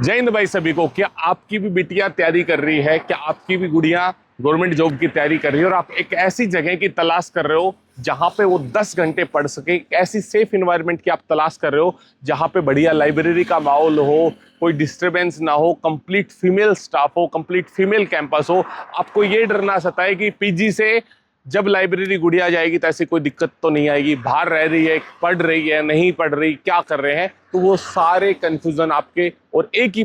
जय हिंद भाई सभी को। क्या आपकी भी बिटिया तैयारी कर रही है? क्या आपकी भी गुड़िया गवर्नमेंट जॉब की तैयारी कर रही है और आप एक ऐसी जगह की तलाश कर रहे हो जहां पे वो 10 घंटे पढ़ सके, एक ऐसी सेफ इन्वायरमेंट की आप तलाश कर रहे हो जहां पे बढ़िया लाइब्रेरी का माहौल हो, कोई डिस्टरबेंस ना हो, कंप्लीट फीमेल स्टाफ हो, कंप्लीट फीमेल कैंपस हो, आपको ये डर ना सताए कि पीजी से जब लाइब्रेरी गुड़िया जाएगी तो ऐसी कोई दिक्कत तो नहीं आएगी, बाहर रह रही है, पढ़ रही है, नहीं पढ़ रही, क्या कर रहे हैं, तो वो सारे कंफ्यूजन आपके और एक ही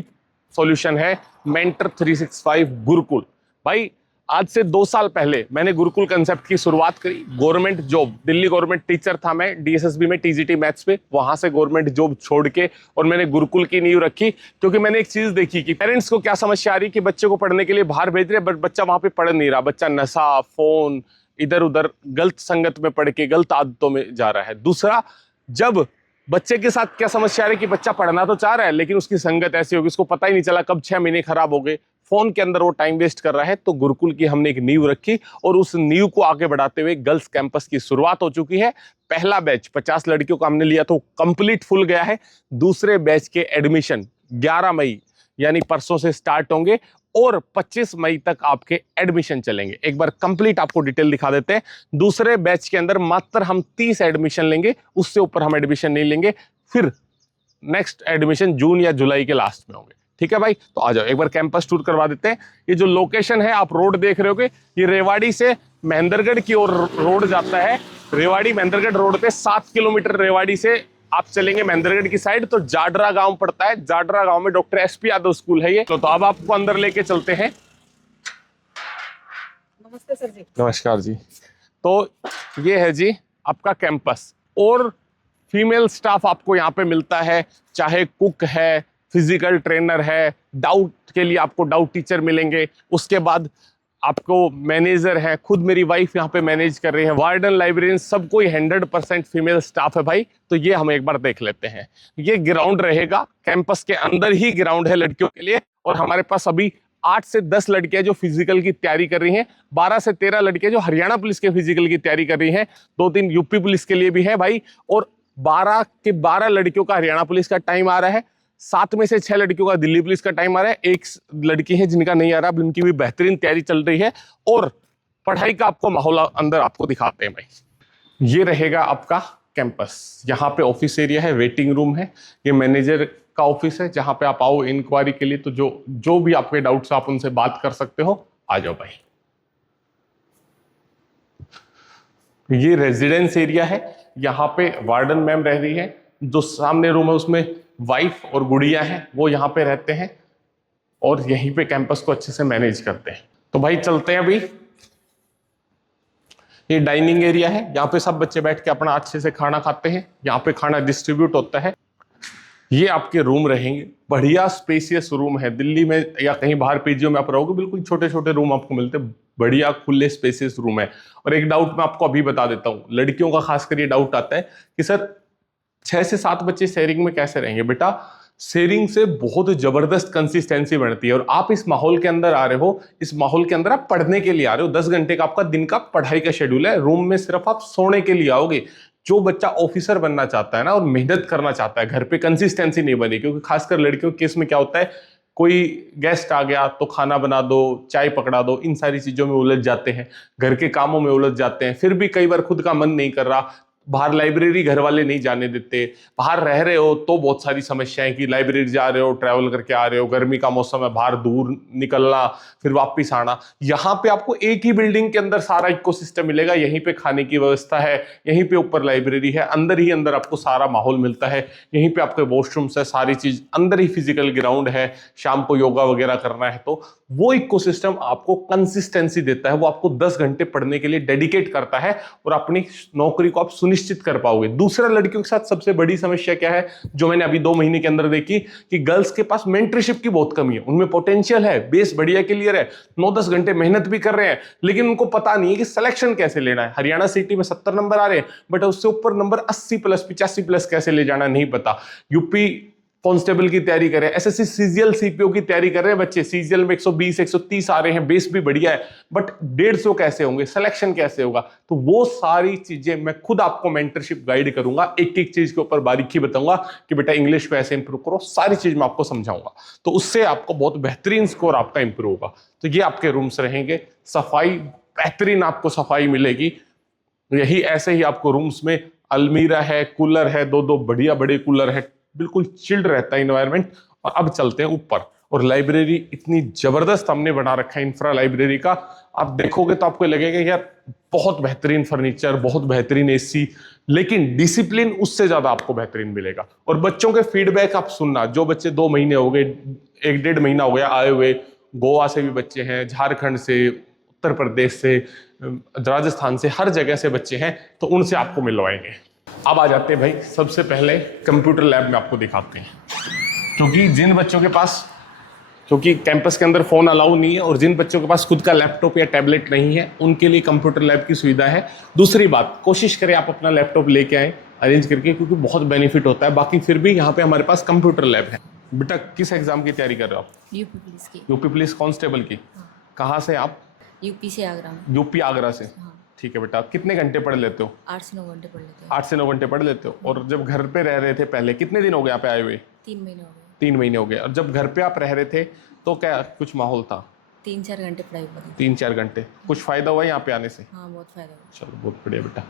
सॉल्यूशन है, मेंटर 365 गुरुकुल। भाई आज से 2 साल पहले मैंने गुरुकुल कंसेप्ट की शुरुआत करी। Government job, Delhi government teacher था मैं डीएसएसबी में टीजीटी मैथ्स पे, वहां से गवर्नमेंट जॉब छोड़ के और मैंने गुरुकुल की नींव रखी, क्योंकि मैंने एक चीज देखी कि पेरेंट्स को क्या समस्या आ रही कि बच्चे को पढ़ने के लिए बाहर भेज रहे, बट बच्चा वहां पे पढ़ नहीं रहा, बच्चा नशा, फोन, इधर उधर गलत संगत में पढ़ के गलत आदतों में जा रहा है। दूसरा, जब बच्चे के साथ क्या समस्या आ रही कि बच्चा पढ़ना तो चाह रहा है लेकिन उसकी संगत ऐसी होगी, उसको पता ही नहीं चला कब 6 महीने खराब हो गए, फोन के अंदर वो टाइम वेस्ट कर रहा है। तो गुरुकुल की हमने एक नींव रखी और उस नींव को आगे बढ़ाते हुए गर्ल्स कैंपस की शुरुआत हो चुकी है। पहला बैच 50 लड़कियों का हमने लिया तो कंप्लीट फुल गया है। दूसरे बैच के एडमिशन 11 मई यानी परसों से स्टार्ट होंगे और 25 मई तक आपके एडमिशन चलेंगे। एक बार कंप्लीट आपको डिटेल दिखा देते हैं। दूसरे बैच के अंदर मात्र हम 30 एडमिशन लेंगे, उससे ऊपर हम एडमिशन नहीं लेंगे। फिर नेक्स्ट एडमिशन जून या जुलाई के लास्ट में होंगे। ठीक है भाई, तो आ जाओ एक बार कैंपस टूर करवा देते हैं। ये जो लोकेशन है, आप रोड देख रहे होगे, ये रेवाड़ी से महेंद्रगढ़ की ओर रोड जाता है। रेवाड़ी महेंद्रगढ़ रोड पे 7 किलोमीटर रेवाड़ी से आप चलेंगे महेंद्रगढ़ की साइड तो जाडरा गांव पड़ता है। जाडरा गांव में डॉक्टर एसपी यादव स्कूल है ये। तो अब आपको अंदर लेके चलते हैं। नमस्ते सर जी। नमस्कार जी। तो ये है जी आपका कैंपस और फीमेल स्टाफ आपको यहाँ पे मिलता है, चाहे कुक है, फिजिकल ट्रेनर है, डाउट के लिए आपको डाउट टीचर मिलेंगे, उसके बाद आपको मैनेजर है, खुद मेरी वाइफ यहाँ पे मैनेज कर रही है, वार्डन, लाइब्रेरियन, सब कोई 100% फीमेल स्टाफ है भाई। तो ये हम एक बार देख लेते हैं। ये ग्राउंड रहेगा, कैंपस के अंदर ही ग्राउंड है लड़कियों के लिए और हमारे पास अभी 8 से 10 लड़कियां जो फिजिकल की तैयारी कर रही हैं, 12 से 13 लड़कियां जो हरियाणा पुलिस के फिजिकल की तैयारी कर रही हैं, 2-3 यूपी पुलिस के लिए भी है भाई, और 12 के 12 लड़कियों का हरियाणा पुलिस का टाइम आ रहा है, 7 में से 6 लड़कियों का दिल्ली पुलिस का टाइम आ रहा है, एक लड़की है जिनका नहीं आ रहा, उनकी भी बेहतरीन तैयारी चल रही है। और पढ़ाई का आपको माहौल अंदर आपको दिखाते हैं भाई। ये रहेगा आपका कैंपस, यहाँ पे ऑफिस एरिया है, वेटिंग रूम है, ये मैनेजर का ऑफिस है जहां पे आप आओ इंक्वायरी के लिए, तो जो भी आपके डाउट्स आप उनसे बात कर सकते हो। आ जाओ भाई। ये रेजिडेंस एरिया है, यहाँ पे वार्डन मैम रह रही है, जो सामने रूम है उसमें वाइफ और गुड़िया है, वो यहाँ पे रहते हैं और यहीं पे कैंपस को अच्छे से मैनेज करते हैं। तो भाई चलते हैं अभी। ये डाइनिंग एरिया है, यहाँ पे सब बच्चे बैठ के अपना अच्छे से खाना खाते हैं, यहाँ पे खाना डिस्ट्रीब्यूट होता है। ये आपके रूम रहेंगे, बढ़िया स्पेसियस रूम है। दिल्ली में या कहीं बाहर पीजीओ में आप रहोगे, बिल्कुल छोटे छोटे रूम आपको मिलते हैं, बढ़िया खुले स्पेसियस रूम है। और एक डाउट मैं आपको अभी बता देता हूँ, लड़कियों का खासकर ये डाउट आता है कि सर 6 से 7 बच्चे शेयरिंग में कैसे रहेंगे? बेटा, शेयरिंग से बहुत जबरदस्त कंसिस्टेंसी बढ़ती है और आप इस माहौल के अंदर आ रहे हो, इस माहौल के अंदर आप पढ़ने के लिए आ रहे हो। 10 घंटे का आपका दिन का पढ़ाई का शेड्यूल है, रूम में सिर्फ आप सोने के लिए आओगे। जो बच्चा ऑफिसर बनना चाहता है ना और मेहनत करना चाहता है, घर पे कंसिस्टेंसी नहीं बनी, क्योंकि खासकर लड़कियों के केस में क्या होता है, कोई गेस्ट आ गया तो खाना बना दो, चाय पकड़ा दो, इन सारी चीजों में उलझ जाते हैं, घर के कामों में उलझ जाते हैं, फिर भी कई बार खुद का मन नहीं कर रहा, बाहर लाइब्रेरी घर वाले नहीं जाने देते, बाहर रह रहे हो तो बहुत सारी समस्याएं कि लाइब्रेरी जा रहे हो, ट्रैवल करके आ रहे हो, गर्मी का मौसम है, बाहर दूर निकलना, फिर वापस आना। यहाँ पे आपको एक ही बिल्डिंग के अंदर सारा इकोसिस्टम मिलेगा, यहीं पे खाने की व्यवस्था है, यहीं पे ऊपर लाइब्रेरी है, अंदर ही अंदर आपको सारा माहौल मिलता है, यहीं पे आपके वॉशरूम्स है, सारी चीज अंदर ही, फिजिकल ग्राउंड है, शाम को योगा वगैरह करना है तो वो इकोसिस्टम आपको कंसिस्टेंसी देता है, वो आपको 10 घंटे पढ़ने के लिए डेडिकेट करता है और अपनी नौकरी को आप सुनिश्चित कर पाओगे। दूसरा, लड़कियों के साथ सबसे बड़ी समस्या क्या है जो मैंने अभी 2 महीने के अंदर देखी, कि गर्ल्स के पास मेंटरशिप की बहुत कमी है। उनमें पोटेंशियल है, बेस बढ़िया क्लियर है, 9-10 घंटे मेहनत भी कर रहे हैं, लेकिन उनको पता नहीं है कि सिलेक्शन कैसे लेना है। हरियाणा सिटी में 70 नंबर आ रहे हैं, बट उससे ऊपर नंबर 80+, 85+ कैसे ले जाना नहीं पता। यूपी कांस्टेबल की तैयारी कर रहे हैं, एसएससी सीजीएल सीपीओ की तैयारी कर रहे हैं बच्चे, सीजीएल में 120 130 आ रहे हैं, बेस भी बढ़िया है, बट 150 कैसे होंगे, सिलेक्शन कैसे होगा, तो वो सारी चीजें मैं खुद आपको मेंटरशिप गाइड करूंगा, एक एक चीज के ऊपर बारीकी बताऊंगा कि बेटा इंग्लिश को ऐसे इंप्रूव करो, सारी चीज मैं आपको समझाऊंगा, तो उससे आपको बहुत बेहतरीन स्कोर आपका इंप्रूव होगा। तो ये आपके रूम्स रहेंगे, सफाई बेहतरीन आपको सफाई मिलेगी, यही ऐसे ही आपको रूम्स में अलमीरा है, कूलर है, दो बढ़िया बड़े कूलर है, बिल्कुल चिल्ड रहता है इन्वायरमेंट। और अब चलते हैं ऊपर, और लाइब्रेरी इतनी जबरदस्त हमने बना रखा है इंफ्रा लाइब्रेरी का, आप देखोगे तो आपको लगेगा यार बहुत बेहतरीन फर्नीचर, बहुत बेहतरीन एसी, लेकिन डिसिप्लिन उससे ज्यादा आपको बेहतरीन मिलेगा। और बच्चों के फीडबैक आप सुनना, जो बच्चे 2 महीने हो गए, 1-1.5 महीना हो गया आए हुए, गोवा से भी बच्चे हैं, झारखंड से, उत्तर प्रदेश से, राजस्थान से, हर जगह से बच्चे हैं, तो उनसे आपको मिलवाएंगे। अब आ जाते हैं भाई, सबसे पहले कंप्यूटर लैब में आपको दिखाते हैं, क्योंकि जिन बच्चों के पास, क्योंकि कैंपस के अंदर फोन अलाउ नहीं है, और जिन बच्चों के पास खुद का लैपटॉप या टैबलेट नहीं है, उनके लिए कंप्यूटर लैब की सुविधा है। दूसरी बात, कोशिश करें आप अपना लैपटॉप लेके आए अरेंज करके, क्योंकि बहुत बेनिफिट होता है। बाकी फिर भी यहाँ पे हमारे पास कंप्यूटर लैब है। बेटा किस एग्जाम की तैयारी कर रहे हो आप? यूपी पुलिस की। यूपी पुलिस कांस्टेबल की। कहाँ से आप? यूपी से आगरा में। यूपी आगरा से। ठीक है बेटा, कितने घंटे पढ़ लेते हो? 8 से 9 घंटे पढ़ लेते हैं। 8 से 9 घंटे पढ़ लेते हो। और जब घर पे रह रहे थे पहले, कितने दिन हो गए यहाँ पे आए हुए? 3 महीने हो गए। 3 महीने हो गए। और जब घर पे आप रह रहे थे तो क्या कुछ माहौल था? 3-4 घंटे पढ़ाई करी। 3-4 घंटे। कुछ फायदा हुआ यहाँ पे आने से? हाँ, बहुत फायदा हुआ। चलो बहुत बढ़िया बेटा।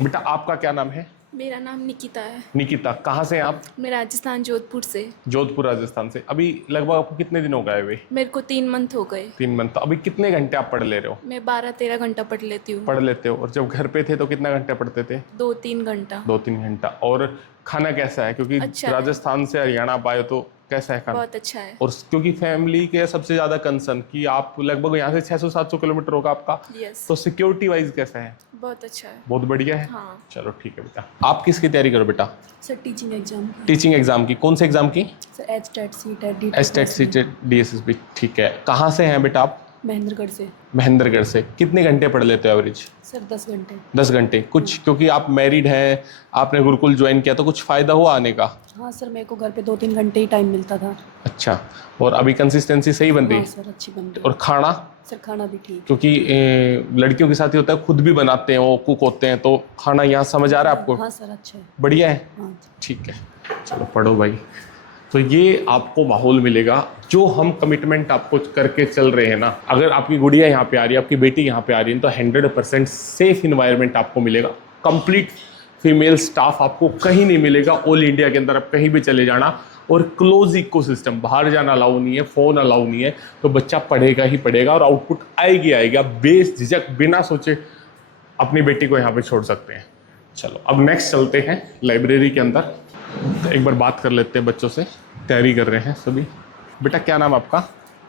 बेटा आपका क्या नाम है? मेरा नाम निकिता है। निकिता, कहाँ से हैं आप? मैं राजस्थान जोधपुर से। जोधपुर राजस्थान से। अभी लगभग आपको कितने दिन हो गए हुए? मेरे को 3 मंथ हो गए। 3 मंथ। तो अभी कितने घंटे आप पढ़ ले रहे हो? मैं 12-13 घंटा पढ़ लेती हूँ। पढ़ लेते हो। और जब घर पे थे तो कितना घंटे पढ़ते थे? 2-3 घंटा। 2-3 घंटा। और खाना कैसा है? क्योंकि अच्छा है। राजस्थान से हरियाणा आप आए, तो कैसा है खाना? बहुत अच्छा है। और क्योंकि फैमिली के सबसे ज्यादा कंसर्न कि आप लगभग यहाँ से 600-700 किलोमीटर होगा आपका, यस। तो सिक्योरिटी वाइज कैसा है? बहुत अच्छा है। बहुत बढ़िया है। हाँ। चलो ठीक है बेटा। आप किसकी तैयारी करो बेटा? सर टीचिंग एग्जाम की। टीचिंग एग्जाम की। कौन से एग्जाम की? Sir HTET CTET HTET CTET DSSB. ठीक है। कहाँ से हैं बेटा आप? महेंद्रगढ़ से। महेंद्रगढ़ से। कितने घंटे पढ़ लेते हो एवरेज? सर 10 घंटे। 10 घंटे। कुछ, क्योंकि आप मैरिड हैं, आपने गुरुकुल ज्वाइन किया, तो कुछ फायदा हुआ आने का? हाँ सर, मेरे को घर पे 2-3 घंटे ही टाइम मिलता था। अच्छा। और अभी कंसिस्टेंसी सही बन रही हाँ है? सर, अच्छी बन रही है। और खाना? सर खाना भी ठीक। क्योंकि लड़कियों के साथ ही होता है, खुद भी बनाते हैं, वो कुक होते हैं, तो खाना यहाँ समझ आ रहा है आपको? हाँ सर, अच्छा है। बढ़िया है। हाँ। ठीक है। चलो पढ़ो भाई। तो ये आपको माहौल मिलेगा, जो हम कमिटमेंट आपको करके चल रहे हैं ना, अगर आपकी गुड़िया यहाँ पे आ रही है, आपकी बेटी यहाँ पे आ रही है, तो 100% सेफ इन्वायरमेंट आपको मिलेगा। कंप्लीट फीमेल स्टाफ आपको कहीं नहीं मिलेगा, ऑल इंडिया के अंदर आप कहीं भी चले जाना। और क्लोज इकोसिस्टम, बाहर जाना अलाउ नहीं है, फ़ोन अलाउ नहीं है, तो बच्चा पढ़ेगा ही पढ़ेगा और आउटपुट आएगा। बेझिझक बिना सोचे अपनी बेटी को यहाँ पे छोड़ सकते हैं। चलो अब नेक्स्ट चलते हैं लाइब्रेरी के अंदर। तो एक बार बात कर लेते हैं बच्चों से, तैयारी कर रहे हैं सभी। बेटा क्या नाम आपका?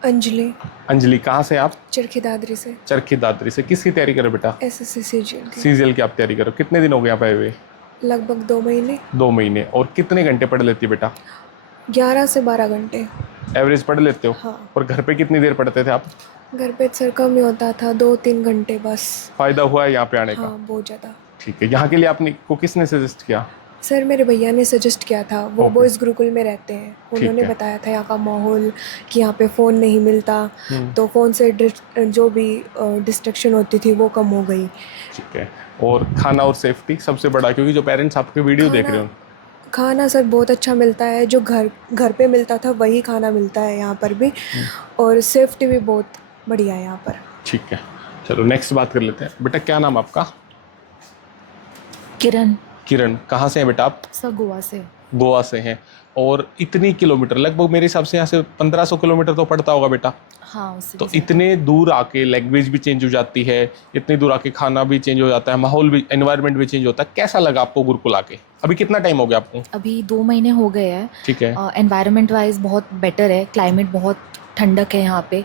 अंजलि। अंजलि, कहाँ से आप? चरखी दादरी से। चरखी दादरी से। किसकी तैयारी करो बेटा? एसएससी सीजीएल की। सीजीएल की आप तैयारी करो। कितने दिन हो गए आप आए हुए? लगभग 2 महीने। 2 महीने। और कितने घंटे पढ़ लेती है बेटा? 11 से 12 घंटे। एवरेज पढ़ लेते हो? हाँ। और घर पे कितनी देर पढ़ते थे आप? घर पे सर कम ही होता था, 2-3 घंटे बस। फायदा हुआ है यहाँ पे आने का? हाँ, बहुत ज़्यादा। ठीक है। यहाँ के लिए आपने को किसने सजेस्ट किया? सर मेरे भैया ने सजेस्ट किया था, वो Okay. बॉयज़ गुरुकुल में रहते हैं, उन्होंने है। बताया था यहाँ का माहौल, कि यहाँ पे फ़ोन नहीं मिलता, तो फ़ोन से जो भी डिस्ट्रक्शन होती थी वो कम हो गई। ठीक है। और खाना और सेफ्टी सबसे बड़ा, क्योंकि जो पेरेंट्स आपके वीडियो देख रहे हो। खाना सर बहुत अच्छा मिलता है, जो घर पे मिलता था वही खाना मिलता है यहाँ पर भी, और सेफ्टी भी बहुत बढ़िया है यहाँ पर। ठीक है। चलो नेक्स्ट बात कर लेते हैं। बेटा क्या नाम आपका? किरण। किरण, कहाँ से हैं बेटा आप? सब गोवा से। गोवा से हैं। और इतनी किलोमीटर, लगभग मेरे हिसाब से यहाँ से 1500 किलोमीटर तो पड़ता होगा बेटा। हाँ, उससे तो भी ज़्यादा। इतने दूर आके लैंग्वेज भी चेंज हो जाती है, इतनी दूर आके खाना भी चेंज हो जाता है, माहौल भी, एनवायरनमेंट भी चेंज होता है। कैसा लगा आपको गुरुकुल आके? अभी कितना टाइम हो गया आपको? अभी 2 महीने हो गए हैं। ठीक है। एनवायरनमेंट वाइज बहुत बेटर है, क्लाइमेट बहुत ठंडक है यहाँ पे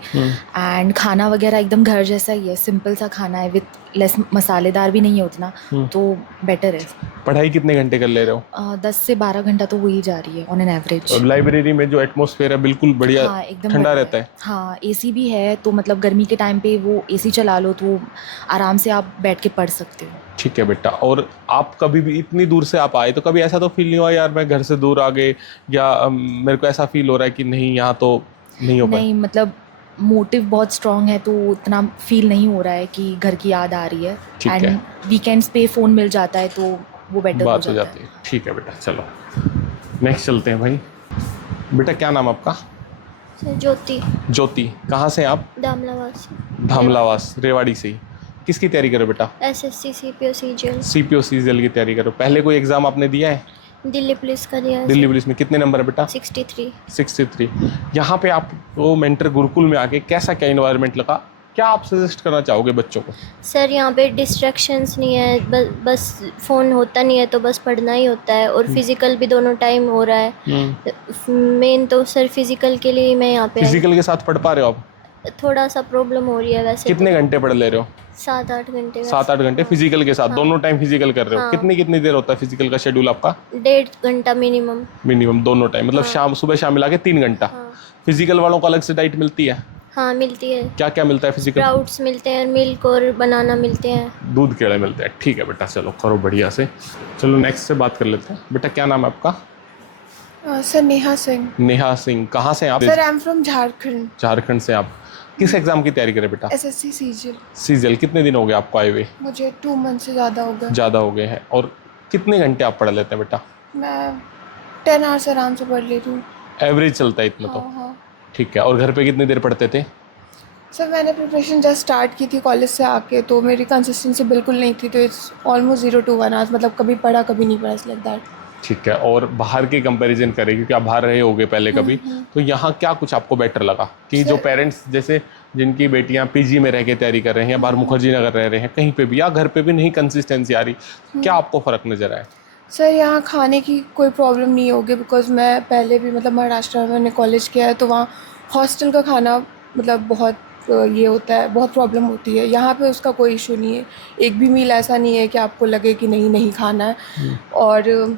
एंड खाना वगैरह एकदम घर जैसा ही है, सिंपल सा खाना है विथ लेस मसालेदार भी नहीं है उतना, तो बेटर है। पढ़ाई कितने घंटे कर ले रहे हो? 10 से 12 घंटा तो हो ही जा रही है ऑन एन एवरेज। और लाइब्रेरी में जो एटमॉस्फेयर है बिल्कुल बढ़िया, हाँ एकदम ठंडा बढ़िया रहता है। हाँ एसी भी है, तो मतलब गर्मी के टाइम पे वो एसी चला लो तो आराम से आप बैठ के पढ़ सकते हो। ठीक है बेटा। और आप कभी भी इतनी दूर से आप आए तो कभी ऐसा तो फील नहीं हुआ यार मैं घर से दूर आ गए, या मेरे को ऐसा फील हो रहा है कि नहीं यहाँ तो नहीं हो पाए? नहीं मतलब मोटिव बहुत स्ट्रांग है, तो उतना फील नहीं हो रहा है कि घर की याद आ रही है। ठीक है। एंड वीकेंड्स पे फ़ोन मिल जाता है तो वो बेटर बात हो जाता जाती है। ठीक है बेटा, चलो नेक्स्ट चलते हैं भाई। बेटा क्या नाम आपका? ज्योति। ज्योति, कहाँ से आप? दामलावास। धामलावास, रेवाड़ी से ही। किसकी तैयारी करो बेटा? SSC CPO CGL. CPO CGL की तैयारी करो। पहले कोई एग्जाम आपने दिया है? दिल्ली पुलिस का दिया है। दिल्ली पुलिस में कितने नंबर है बेटा? 63। 63। यहाँ पे आपको मेंटर गुरुकुल में आके कैसा क्या इन्वायरमेंट लगा, क्या आप सजेस्ट करना चाहोगे बच्चों को? सर यहाँ पे डिस्ट्रैक्शंस नहीं है, बस फ़ोन होता नहीं है तो बस पढ़ना ही होता है, और फिजिकल भी दोनों टाइम हो रहा है। मेन तो सर फिजिकल के लिए ही मैं यहाँ पे आई। फिजिकल के साथ पढ़ पा रहे हो आप? थोड़ा सा प्रॉब्लम हो रही है वैसे। कितने घंटे पढ़ ले रहे हो? 7-8 घंटे वैसे। 7-8 घंटे फिजिकल के साथ? दोनों टाइम फिजिकल कर रहे हो? हाँ। कितनी देर होता है फिजिकल का शेड्यूल आपका? 1.5 घंटा मिनिमम। मिनिमम दोनों टाइम, मतलब शाम सुबह शाम मिला के 3 घंटा। हाँ। फिजिकल वालों को अलग से डाइट मिलती है? हाँ मिलती है। क्या क्या मिलता है फिजिकल? स्प्राउट्स मिलते हैं, मिल्क और बनाना मिलते हैं। दूध केड़े मिलते हैं। ठीक है बेटा, चलो करो बढ़िया से। चलो नेक्स्ट से बात कर लेते हैं। बेटा क्या नाम है आपका? सर नेहा सिंह। नेहा सिंह, कहाँ से आप? Sir I am from Jharkhand. Jharkhand से। आप किस एग्जाम की तैयारी करें बेटा? SSC CGL. सीजीएल। कितने दिन हो गए आपको आए हुए? मुझे 2 मंथ से ज़्यादा हो गए। ज़्यादा हो गए हैं। और कितने घंटे आप पढ़ लेते हैं बेटा? मैं 10 आवर्स आराम से पढ़ लेती हूँ। एवरेज चलता है इतना तो? हाँ। ठीक है। और घर पे कितनी देर पढ़ते थे? सर मैंने प्रिपरेशन जस्ट स्टार्ट की थी कॉलेज से आके, तो मेरी कंसिस्टेंसी बिल्कुल नहीं थी, तो इट्स ऑलमोस्ट 0 to 1 आवर्स, मतलब कभी पढ़ा कभी नहीं पढ़ा, लाइक दैट। ठीक है। और बाहर के कंपैरिजन करें, क्योंकि आप बाहर रहे होगे पहले कभी, तो यहाँ क्या कुछ आपको बेटर लगा कि जो पेरेंट्स जैसे जिनकी बेटियाँ पीजी में रह के तैयारी कर रहे हैं या बाहर मुखर्जी नगर रह रहे हैं, कहीं पे भी या घर पे भी नहीं कंसिस्टेंसी आ रही, क्या आपको फ़र्क नज़र आया? सर यहाँ खाने की कोई प्रॉब्लम नहीं होगी, बिकॉज मैं पहले भी मतलब महाराष्ट्र में मैंने कॉलेज किया है, तो वहाँ हॉस्टल का खाना मतलब बहुत ये होता है, बहुत प्रॉब्लम होती है। यहाँ पे उसका कोई इशू नहीं है, एक भी मील ऐसा नहीं है कि आपको लगे कि नहीं खाना है। और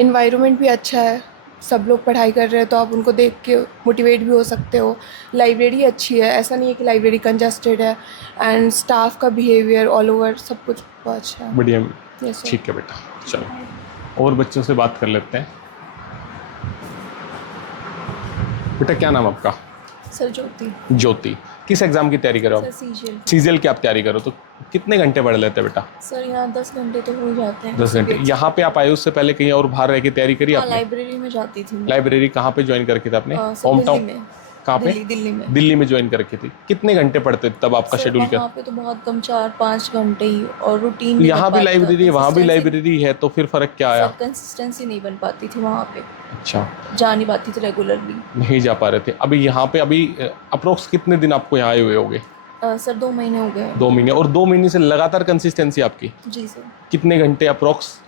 इन्वायरमेंट भी अच्छा है, सब लोग पढ़ाई कर रहे हैं तो आप उनको देख के मोटिवेट भी हो सकते हो। लाइब्रेरी अच्छी है, ऐसा नहीं है कि लाइब्रेरी कंजस्टेड है, एंड स्टाफ का बिहेवियर ऑल ओवर सब कुछ बहुत अच्छा है। बढ़िया। Yes, sir. ठीक है बेटा, चलो और बच्चों से बात कर लेते हैं। बेटा क्या नाम आपका? सर ज्योति। ज्योति। किस एग्जाम की तैयारी करो? Sir CGL. सीजीएल की आप तैयारी करो, तो कितने घंटे पढ़ लेते हैं बेटा? सर यहाँ 10 घंटे तो हो जाते हैं। 10 घंटे। यहाँ पे आप आए उससे पहले कहीं और बाहर रह के तैयारी करी आपने? लाइब्रेरी में जाती थी मैं। लाइब्रेरी कहाँ पे ज्वाइन करके था आपने? Sir home Delhi town? में। कहाँ पे? दिल्ली में। दिल्ली में ज्वाइन करके थी। कितने घंटे पढ़ते थे तब? आपका सर शेड्यूल क्या? वहाँ पे तो बहुत कम 4-5 घंटे ही, और रूटीन यहाँ भी लाइब्रेरी, वहाँ भी लाइब्रेरी है, तो फिर फर्क क्या आया? कंसिस्टेंसी नहीं बन पाती थी वहाँ पे, अच्छा, जा नहीं पाती थी रेगुलरली। नहीं जा पा रहे थे। अभी यहाँ पे अभी अप्रोक्स कितने दिन आपको यहाँ आए हुए होंगे? सर 2 महीने हो गए। 2 महीने। और 2 महीने से लगातार कंसिस्टेंसी आपकी? जी सर। कितने घंटे अप्रोक्स?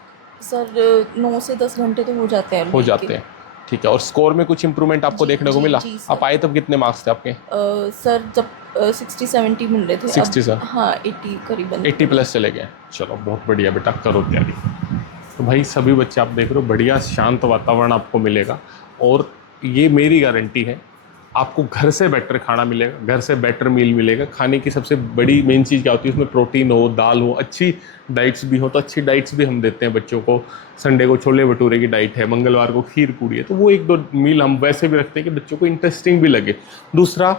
सर 9 से 10 घंटे तो हो जाते हैं। हो जाते हैं। ठीक है। और स्कोर में कुछ इंप्रूवमेंट आपको जी, देखने को जी, मिला? जी, सर। आप आए तब कितने मार्क्स थे आपके? सर जब 60-70 मिल रहे थे। 60 सर? हाँ 80 करीबन। 80 प्लस चले गए। चलो बहुत बढ़िया बेटा, करो तैयारी। तो भाई सभी बच्चे आप देख रहे हो, बढ़िया शांत वातावरण आपको मिलेगा, और ये मेरी गारंटी है आपको घर से बेटर खाना मिलेगा, घर से बेटर मील मिलेगा। खाने की सबसे बड़ी मेन चीज़ क्या होती है? उसमें प्रोटीन हो, दाल हो, अच्छी डाइट्स भी हो। तो अच्छी डाइट्स भी हम देते हैं बच्चों को। संडे को छोले भटूरे की डाइट है, मंगलवार को खीर पूड़ी है, तो वो 1-2 मील हम वैसे भी रखते हैं कि बच्चों को इंटरेस्टिंग भी लगे। दूसरा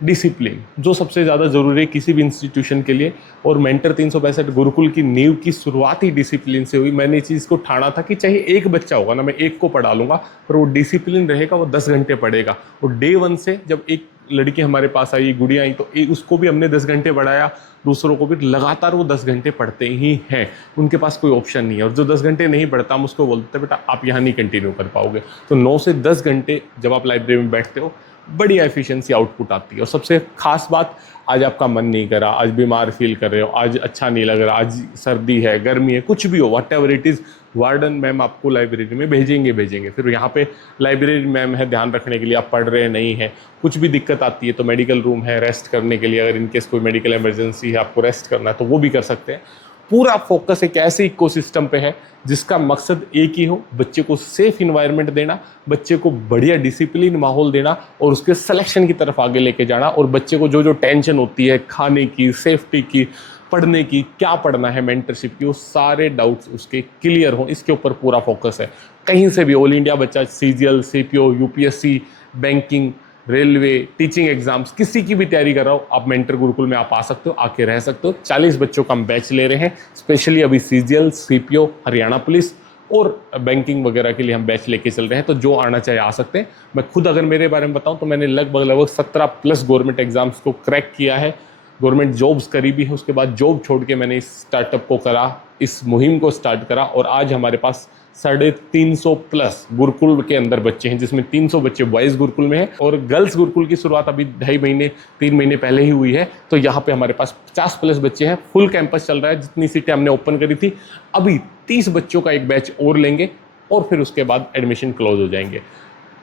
डिसिप्लिन, जो सबसे ज़्यादा ज़रूरी है किसी भी इंस्टीट्यूशन के लिए, और मेंटर 365 गुरुकुल की नींव की शुरुआत ही डिसिप्लिन से हुई। मैंने इस चीज़ को ठाना था कि चाहे एक बच्चा होगा ना, मैं एक को पढ़ा लूँगा, पर वो डिसिप्लिन रहेगा, वो 10 घंटे पढ़ेगा। और डे 1 से जब एक लड़की हमारे पास आई, गुड़िया आई, तो उसको भी हमने 10 घंटे पढ़ाया, दूसरों को भी लगातार वो 10 घंटे पढ़ते ही हैं। उनके पास कोई ऑप्शन नहीं है। और जो 10 घंटे नहीं पढ़ता, हम उसको बोलते हैं बेटा आप यहाँ नहीं कंटिन्यू कर पाओगे। तो 9 से 10 घंटे जब आप लाइब्रेरी में बैठते हो, बढ़िया एफिशिएंसी आउटपुट आती है। और सबसे खास बात, आज आपका मन नहीं करा, आज बीमार फील कर रहे हो, आज अच्छा नहीं लग रहा, आज सर्दी है, गर्मी है, कुछ भी हो, what ever it is, warden ma'am आपको लाइब्रेरी में भेजेंगे। फिर यहाँ पे लाइब्रेरी मैम है ध्यान रखने के लिए, आप पढ़ रहे नहीं हैं, कुछ भी दिक्कत आती है तो मेडिकल रूम है रेस्ट करने के लिए, अगर इनकेस कोई मेडिकल इमरजेंसी है आपको रेस्ट करना है तो वो भी कर सकते हैं। पूरा फोकस एक ऐसे इकोसिस्टम पे है जिसका मकसद एक ही हो, बच्चे को सेफ इन्वायरमेंट देना, बच्चे को बढ़िया डिसिप्लिन माहौल देना और उसके सिलेक्शन की तरफ आगे लेके जाना। और बच्चे को जो जो टेंशन होती है खाने की, सेफ्टी की, पढ़ने की, क्या पढ़ना है, मेंटरशिप की, वो सारे डाउट्स उसके क्लियर हों, इसके ऊपर पूरा फोकस है। कहीं से भी ऑल इंडिया बच्चा CGL, CPO, UPSC, banking, railway, teaching exams, किसी की भी तैयारी कर रहा हो, आप मेंटर गुरुकुल में आप आ सकते हो, आके रह सकते हो। 40 बच्चों का हम बैच ले रहे हैं, स्पेशली अभी CGL, CPO, हरियाणा पुलिस और बैंकिंग वगैरह के लिए हम बैच लेके चल रहे हैं। तो जो आना चाहे आ सकते हैं। मैं खुद अगर मेरे बारे में बताऊं तो मैंने लगभग 17+ गवर्नमेंट एग्जाम्स को क्रैक किया है, गवर्नमेंट जॉब्स करी भी है, उसके बाद जॉब छोड़ के मैंने इस स्टार्टअप को करा, इस मुहिम को स्टार्ट करा और आज हमारे पास 350+ गुरुकुल के अंदर बच्चे हैं, जिसमें 300 बच्चे बॉयज़ गुरुकुल में हैं और गर्ल्स गुरुकुल की शुरुआत अभी 3 महीने पहले ही हुई है। तो यहाँ पे हमारे पास 50+ बच्चे हैं, फुल कैंपस चल रहा है। जितनी सीटें हमने ओपन करी थी, अभी 30 बच्चों का एक बैच और लेंगे और फिर उसके बाद एडमिशन क्लोज हो जाएंगे।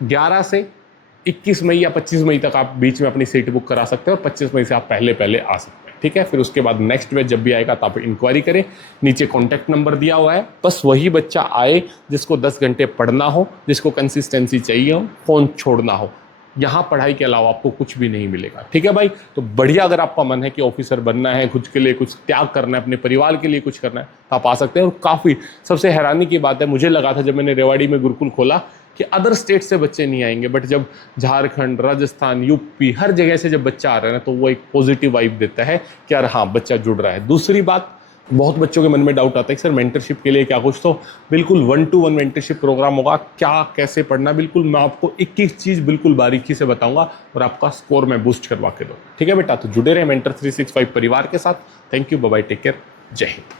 11 से 21 मई या 25 मई तक आप बीच में अपनी सीट बुक करा सकते हैं और 25 मई से आप पहले आ सकते हैं, ठीक है। फिर उसके बाद नेक्स्ट बैच जब भी आएगा तो आप इंक्वायरी करें, नीचे कॉन्टैक्ट नंबर दिया हुआ है। बस वही बच्चा आए जिसको 10 घंटे पढ़ना हो, जिसको कंसिस्टेंसी चाहिए हो, फ़ोन छोड़ना हो। यहाँ पढ़ाई के अलावा आपको कुछ भी नहीं मिलेगा, ठीक है भाई। तो बढ़िया, अगर आपका मन है कि ऑफिसर बनना है, खुद के लिए कुछ त्याग करना है, अपने परिवार के लिए कुछ करना है, तो आप आ सकते हैं। और काफ़ी सबसे हैरानी की बात है, मुझे लगा था जब मैंने रेवाड़ी में गुरुकुल खोला कि अदर स्टेट से बच्चे नहीं आएंगे, बट जब झारखंड, राजस्थान, यूपी, हर जगह से जब बच्चा आ रहा है ना, तो वो एक पॉजिटिव वाइब देता है कि यार हाँ, बच्चा जुड़ रहा है। दूसरी बात, बहुत बच्चों के मन में डाउट आता है कि सर मेंटरशिप के लिए क्या कुछ, तो बिल्कुल 1-to-1 मेंटरशिप प्रोग्राम होगा। क्या कैसे पढ़ना, बिल्कुल मैं आपको एक चीज़ बिल्कुल बारीकी से बताऊंगा और आपका स्कोर मैं बूस्ट करवा के दूँ, ठीक है बेटा। तो जुड़े रहे मेंटर 365 परिवार के साथ। Thank you, bye bye, take care, जय हिंद।